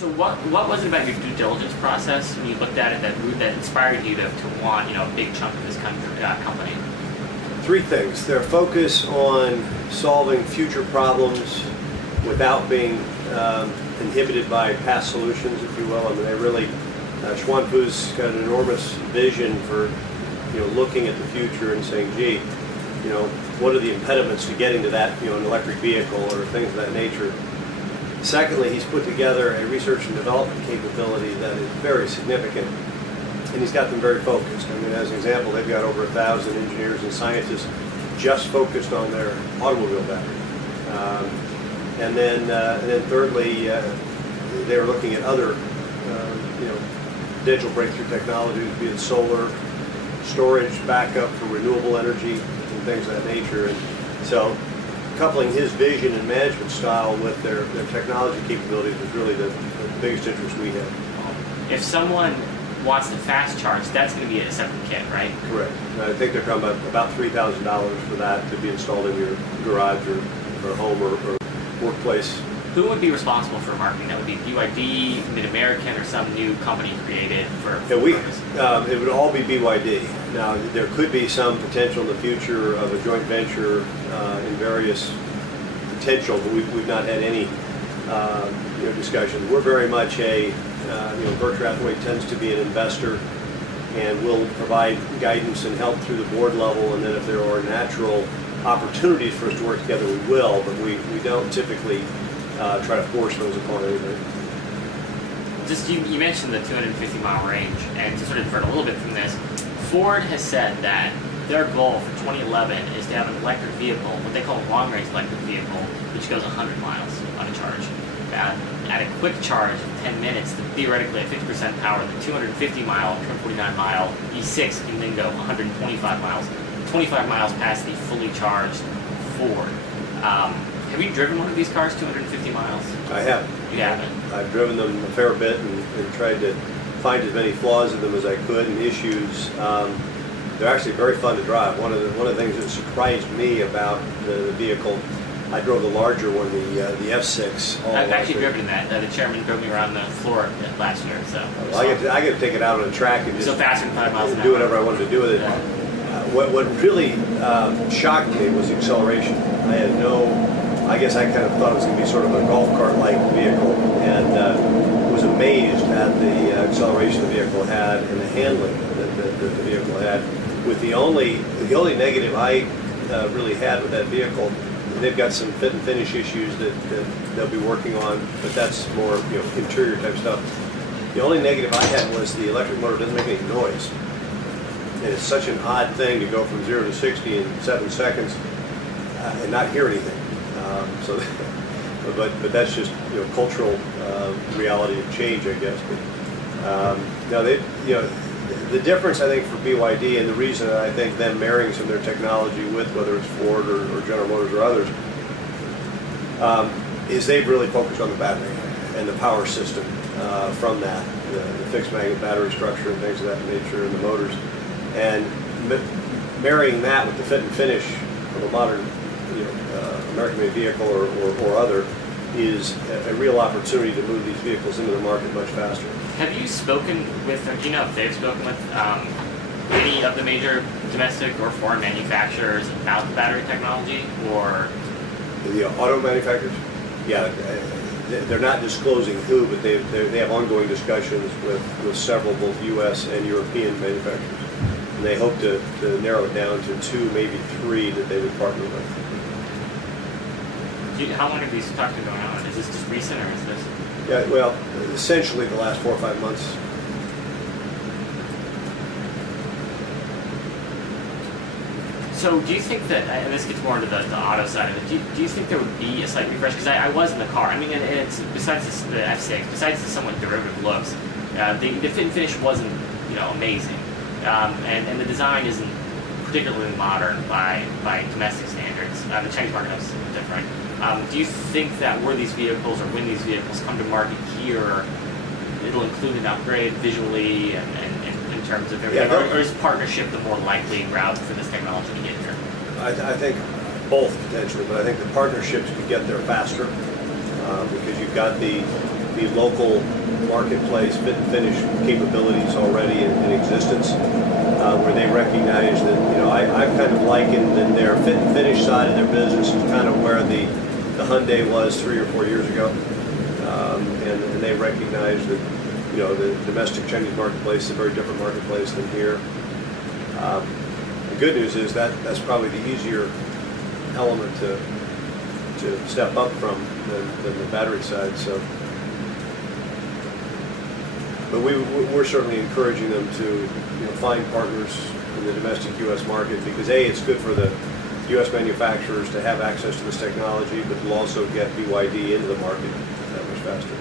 So what was it about your due diligence process when you looked at it that inspired you to want a big chunk of this company? Three things. Their focus on solving future problems without being inhibited by past solutions, if you will. I mean, they really, Schwanfu's got an enormous vision for, looking at the future and saying, gee, what are the impediments to getting to that, an electric vehicle or things of that nature. Secondly, he's put together a research and development capability that is very significant, and he's got them very focused. I mean, as an example, they've got over 1,000 engineers and scientists just focused on their automobile battery. And then thirdly, they were looking at other, potential breakthrough technologies, be it solar, storage, backup for renewable energy, and things of that nature. And so, coupling his vision and management style with their technology capabilities was really the biggest interest we had. If someone wants to fast charge, that's going to be a separate kit, right? Correct. I think they're talking about $3,000 for that to be installed in your garage or home or workplace. Who would be responsible for marketing? That would be BYD, Mid-American, or some new company created for purpose? It would all be BYD. Now, there could be some potential in the future of a joint venture in various potential, but we've not had any discussions. We're very much Berkshire Hathaway tends to be an investor, and will provide guidance and help through the board level, and then if there are natural opportunities for us to work together, we will, but we don't typically try to force those upon anybody. Just you mentioned the 250-mile range, and to sort of divert a little bit from this, Ford has said that their goal for 2011 is to have an electric vehicle, what they call a long-range electric vehicle, which goes 100 miles on a charge. At a quick charge of 10 minutes, theoretically at 50% power, the 250-mile, 249-mile E6 can then go 125 miles. 25 miles past the fully charged Ford. Have you driven one of these cars 250 miles? I have. You haven't? I've driven them a fair bit and tried to find as many flaws in them as I could and issues. They're actually very fun to drive. One of the things that surprised me about the vehicle, I drove the larger one, the F6. I've actually driven that. The chairman drove me around the floor last year. So I get to take it out on the track and just so faster than 5 miles an hour. Do whatever I wanted to do with it. Yeah. What really shocked me was the acceleration. I guess I kind of thought it was going to be sort of a golf cart-like vehicle, and was amazed at the acceleration the vehicle had and the handling that the vehicle had. With the only negative I really had with that vehicle, they've got some fit and finish issues that they'll be working on, but that's more interior type stuff. The only negative I had was the electric motor doesn't make any noise. And it's such an odd thing to go from 0 to 60 in 7 seconds and not hear anything. But that's just cultural reality of change, I guess. But now the difference I think for BYD, and the reason I think them marrying some of their technology with whether it's Ford or General Motors or others, is they've really focused on the battery and the power system from that, the fixed magnet battery structure and things of that nature, and the motors. And marrying that with the fit and finish of a modern, American-made vehicle or other is a real opportunity to move these vehicles into the market much faster. Have you spoken with, or do you know if they've spoken with any of the major domestic or foreign manufacturers about the battery technology, or the auto manufacturers? Yeah, they're not disclosing who, but they have ongoing discussions with several, both U.S. and European manufacturers. And they hope to narrow it down to 2, maybe 3 that they would partner with. How long have these talks been going on? Is this just recent, or is this? Yeah, well, essentially the last 4 or 5 months. So do you think that, and this gets more into the auto side of it, do you think there would be a slight refresh? Because I was in the car. I mean, it's besides the F6, besides the somewhat derivative looks, the fit and finish wasn't amazing, and the design isn't particularly modern by domestic standards. The Chinese market is different. Do you think that were these vehicles, or when these vehicles come to market here, it'll include an upgrade visually and in terms of everything, or is partnership the more likely route for this technology to get here? I think both potentially, but I think the partnerships could get there faster because you've got the the local marketplace fit and finish capabilities already in existence, where they recognize that, I've kind of likened that their fit and finish side of their business is kind of where the Hyundai was 3 or 4 years ago, and they recognize that the domestic Chinese marketplace is a very different marketplace than here. The good news is that's probably the easier element to step up from than the battery side. So, but we're certainly encouraging them to find partners in the domestic U.S. market, because it's good for the U.S. manufacturers to have access to this technology, but will also get BYD into the market that much faster.